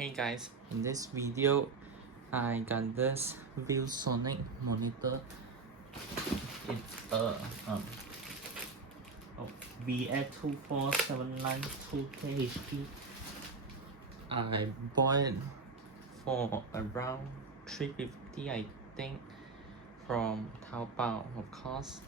Hey guys, in this video I got this Viewsonic monitor. It's a VA2479-2K-HD. I bought it for around $350 I think from Taobao, of course.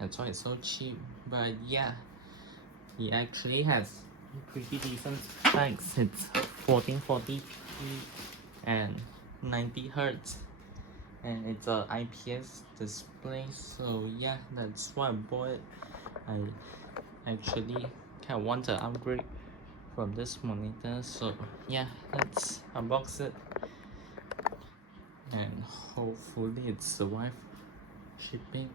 That's why it's so cheap. But yeah, it actually has pretty decent specs. It's 1440p and 90 Hz, and it's a IPS display. So yeah, that's why I bought it. I actually kind of want to upgrade from this monitor. So yeah, let's unbox it and hopefully it survives shipping.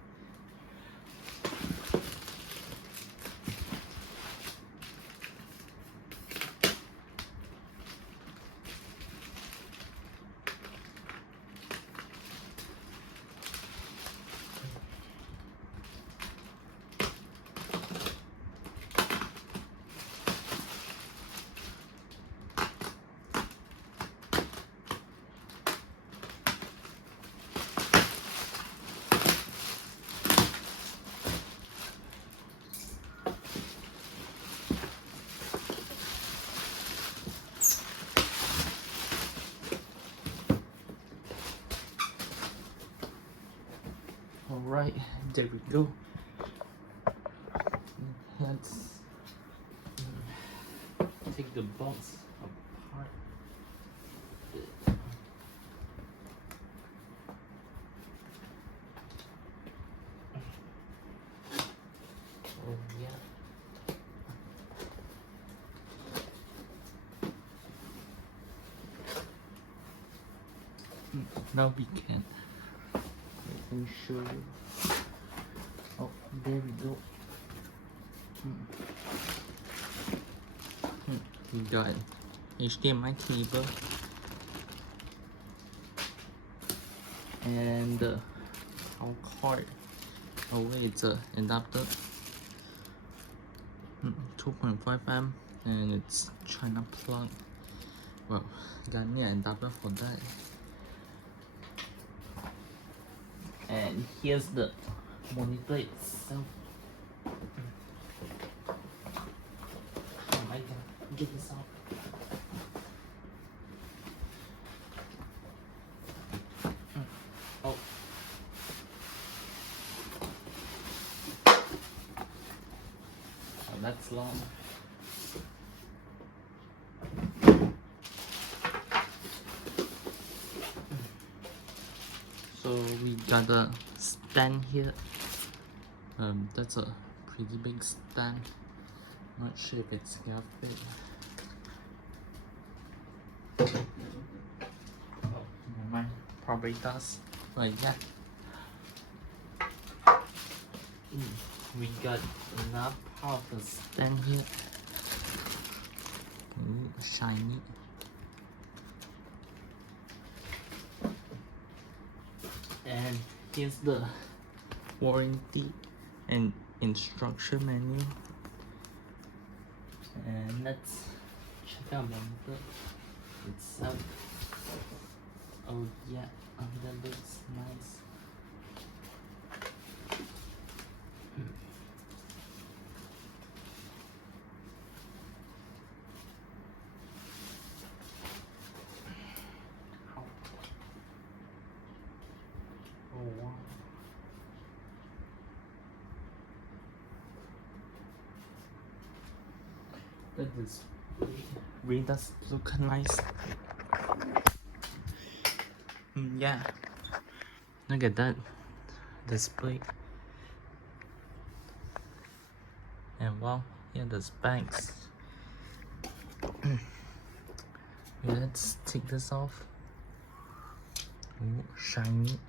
Alright, there we go. Let's take the box apart. Oh yeah. Now we can. Let me show you. Oh, there we go. We got HDMI cable and our cord. Oh wait, it's a adapter. 2.5 amp, and it's China plug. Well, got an adapter for that. And here's the monitor itself. Oh my god, get this out. Oh. Oh, that's long. So we got a stand here. That's a pretty big stand. Not sure if it's gonna fit. Oh, never mind. Probably does. But yeah. We got another part of the stand here. Ooh, shiny. And here's the warranty and instruction manual. And let's check out monitor itself. Oh yeah, that looks nice. Oh wow. That is really does look nice. Yeah, look at that display. And wow, yeah, the specs. Let's take this off. Ooh, shiny.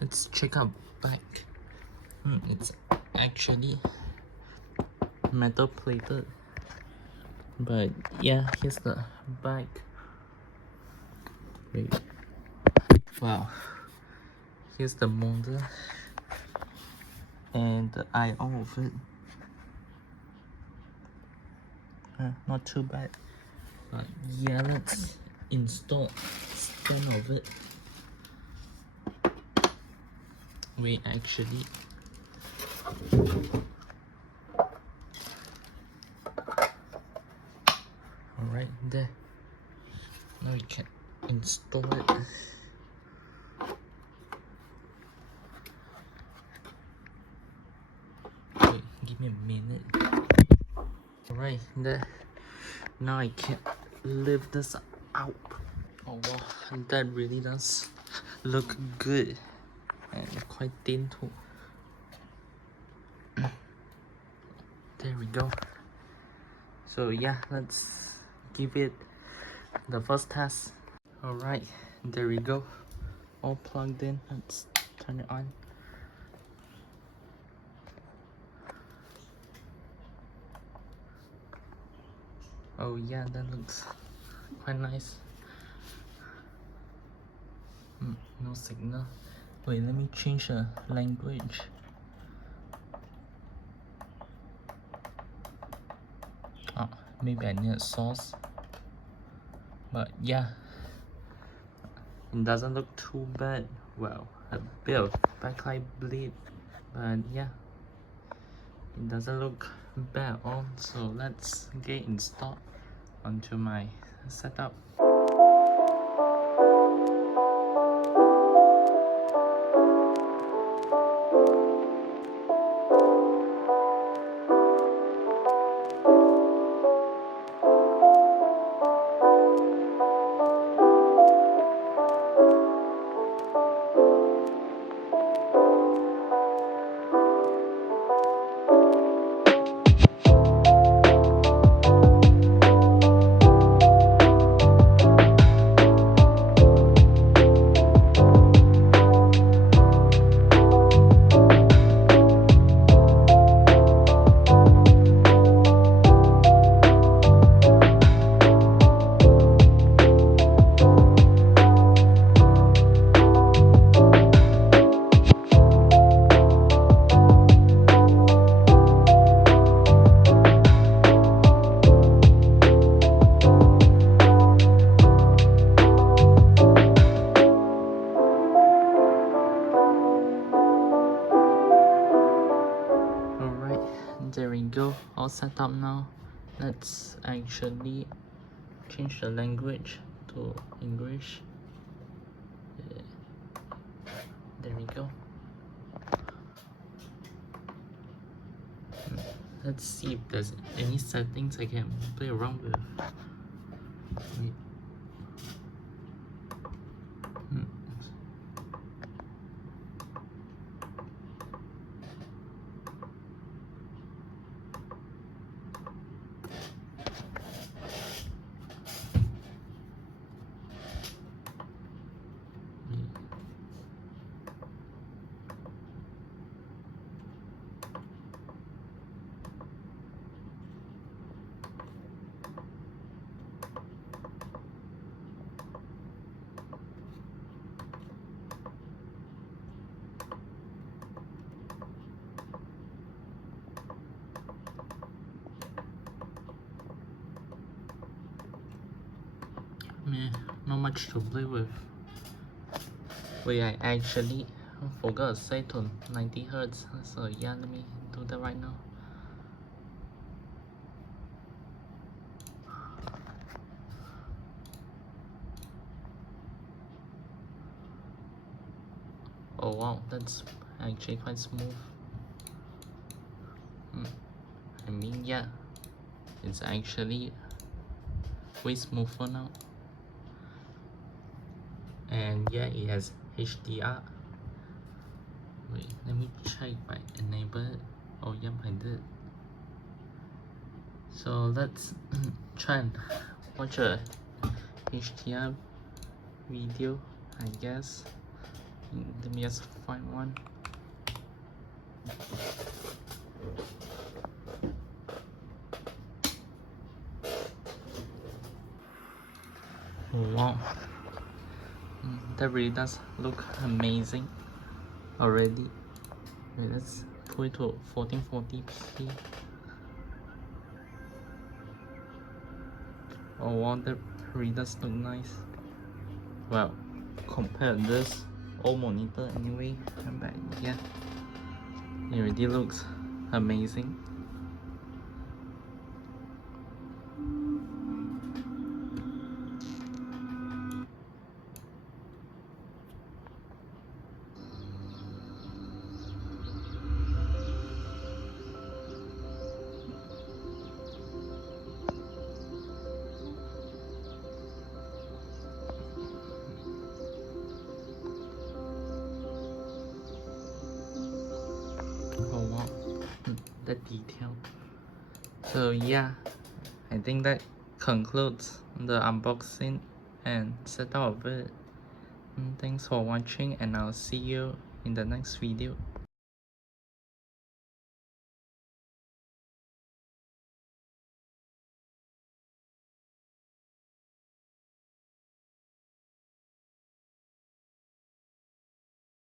Let's check out back. It's actually metal plated, but yeah, here's the back. Wait. Wow, here's the model and the eye-on of it. Not too bad. Yeah, let's install stand of it. Wait, actually, alright, there. Now we can install it. Wait, give me a minute. Alright, there. Now I can lift this out. Oh wow, that really does look good. And quite thin too. There we go. So yeah, let's give it the first test. Alright, there we go. All plugged in. Let's turn it on. Oh yeah, that looks quite nice. No signal. Wait, let me change the language. Oh, maybe I need a source. But yeah, it doesn't look too bad. Well, a bit of backlight bleed, but yeah, it doesn't look bad at all. So let's get installed onto my setup. There we go, all set up now. Let's actually change the language to English. There we go. Let's see if there's any settings I can play around with. Wait. Meh, not much to play with. Wait, I actually forgot to set to 90 Hertz. So yeah, let me do that right now. Oh wow, that's actually quite smooth. I mean, yeah, it's actually way smoother now. And yeah, it has HDR. Wait, let me check if I enable it. Oh yep, I did. So let's try and watch a HDR video, I guess. Let me just find one. Wow, that really does look amazing already. Wait, let's put it to 1440p. Oh wow, the readers look nice. Well, compared to this old monitor anyway, but yeah, it really looks amazing. Oh wow, the detail. So yeah, I think that concludes the unboxing and setup of it. Thanks for watching, and I'll see you in the next video.